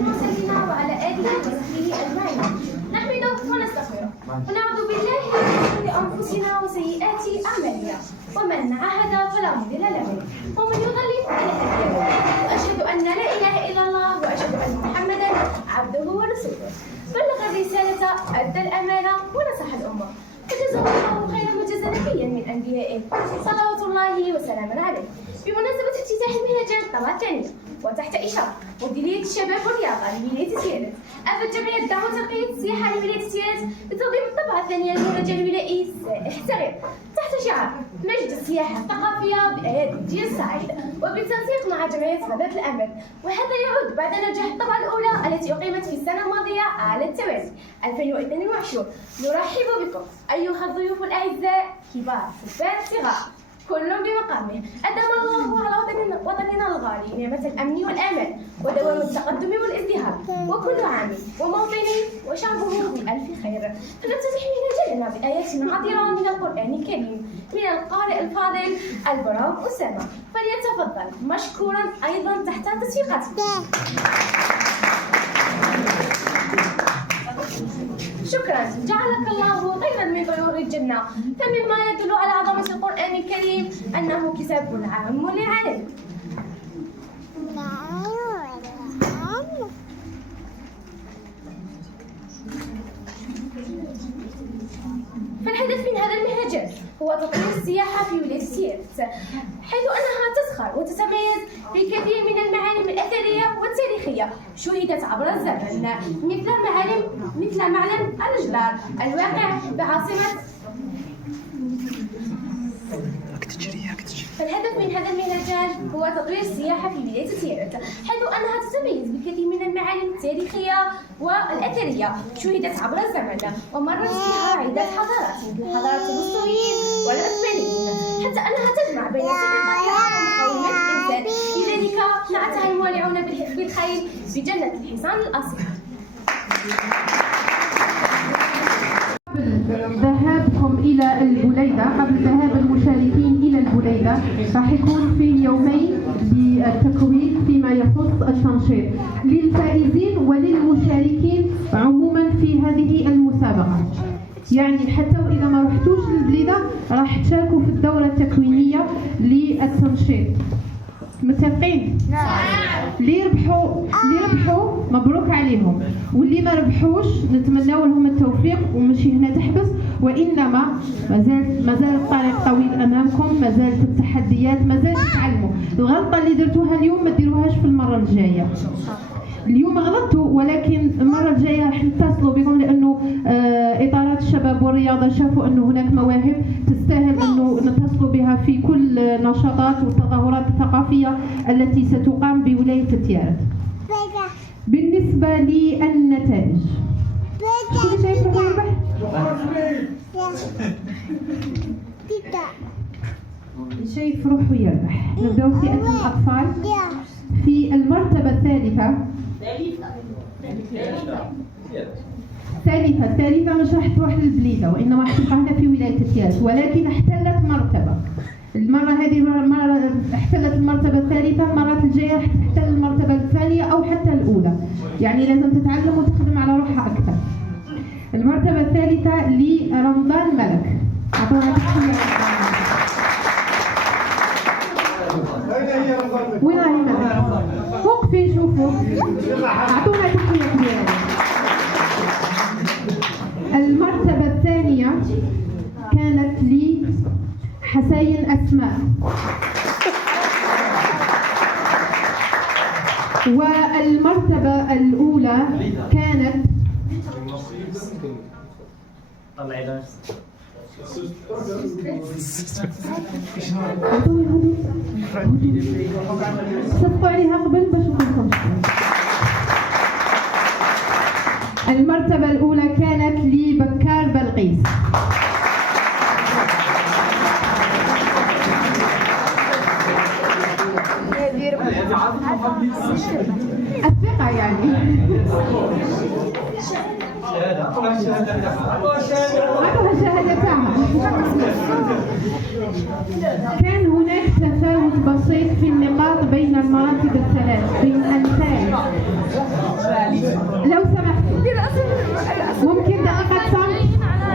المرسلين وعلى آله وصحبه أجمعين. نحمده ونستغفره ونعوذ بالله من شرور أنفسنا وسيئات أعمالنا، ومن عاهد فلا مضل له ومن يضلل فلا هادي له. وأشهد أن لا إله إلا الله وأشهد أن محمدا عبده ورسوله. بلغ الرسالة، أدى الأمانة، ونصح الأمة، فجزاه الله خيرا وجزا نبيا من أنبيائه صلوات الله وسلامه عليه. بمناسبة افتتاح المهرجان الطبعة الثانية وتحت إشراف مديرية الشباب والرياضة لولاية سيادة، أفاد جمعية دعم وتنقية السياحة لولاية سيادة بتنظيم الطبعة الثانية للمهرجان الولائي السائح الصغير تحت شعار مجد السياحة الثقافية بأيادي الجيل الصاعد، وبالتنسيق مع جمعية غداة الأمل. وهذا يعود بعد نجاح الطبعة الأولى التي أقيمت في السنة الماضية على التوالي 2022. نرحب بكم أيها الضيوف الأعزاء، كبار شباب صغار، كل بمقامه. أدام الله على وطننا الغالي نعمة الأمن والأمان ودوام التقدم والازدهار، وكل عام وموطني وشعبه بألف خير. فنفتتح مهرجاننا بآيات عطرة من القرآن الكريم من القارئ الفاضل البراو أسامة، فليتفضل مشكورا أيضا تحت تصفيقاته. شكرا، جعلك الله طيرا من طيور الجنة. فمما يدل على عظمة القرآن الكريم أنه كتاب عام للعالم. فالهدف من هذا المهرجان هو تطوير السياحة في ولاية سيادة، حيث أنها تزخر وتتميز بكثير من المعالم الأثرية والتاريخية شهدت عبر الزمن، مثل معلم النجلار الواقع بعاصمة. فالهدف من هذا المهرجان هو تطوير السياحة في ولاية سيادة، حيث أنها تتميز بكثير من المعالم التاريخية والأثرية شهدت عبر الزمن، ومرت بها عدة حضارات مثل حضارة الأسطوريين والعثمانيين، حتى أنها تجمع بين ثقافتها ومقومات الإنسان. لذلك نعتها المولعون بالخيل بجنة الحصان الأصيل. ذهابكم إلى البليدة، قبل ذهاب المشاركين إلى البليدة راح يكون في يومين للتكوين فيما يخص التنشيط للفائزين وللمشاركين عموما في هذه المسابقة. يعني حتى وإذا ما رحتوش للبليدة راح تشاركوا في الدورة التكوينية للتنشيط. متفقين؟ نعم. اللي ربحوا مبروك عليهم، واللي ما ربحوش نتمناو لهم التوفيق، ومشي هنا تحبس، وانما مازال الطريق طويل امامكم، مازالت التحديات، مازال تتعلموا. الغلطه اللي درتوها اليوم ما ديروهاش في المره الجايه. اليوم غلطتوا، ولكن المره الجايه راح نتصلوا بكم، لانه اطارات الشباب والرياضه شافوا انه هناك مواهب تستاهل انه نتصلوا بها في كل النشاطات والتظاهرات الثقافيه التي ستقام بولايه تيارت. بالنسبه للنتائج، شكون شايف روحه يربح؟ شايف روحه يربح. نبداو في فئه الاطفال. في المرتبه الثالثه مش راح تروح للبليده، وانما راح تبقى هنا في ولايه تيارت، ولكن احتلت مرتبه. المره احتلت المرتبه الثالثه، المرات الجايه راح تحتل المرتبه الثانيه او حتى الاولى، يعني لازم تتعلم وتخدم على روحها اكثر. المرتبه الثالثه لرمضان ملك. اعطونا تحيه. وين راهي ملك؟ وقفي شوفوا، اعطونا تحيه كبيره. المرتبه الثانيه كانت لحسين أسماء، والمرتبة الأولى كانت صفقوا عليها قبل باش نقولكم. المرتبة الأولى كانت لبكار بلقيس. الثقة يعني. عطوها الشهادة تاعها. كان هناك تفاوت بسيط في النقاط بين المراتب الثلاث، بين أنفال. لو سمحتوا ممكن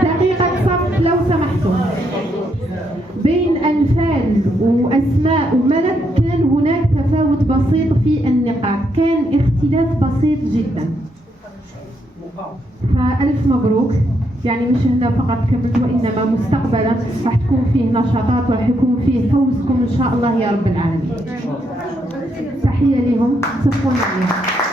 دقيقة صمت لو سمحتوا. بين أنفال وأسماء وملك كان هناك تفاوت بسيط في النقاط، كان اختلاف بسيط جدا. فألف مبروك، يعني مش هنا فقط كملت وإنما مستقبلا راح تكون فيه نشاطات وراح يكون فيه فوزكم إن شاء الله يا رب العالمين. تحية لهم، صفقوا عليهم.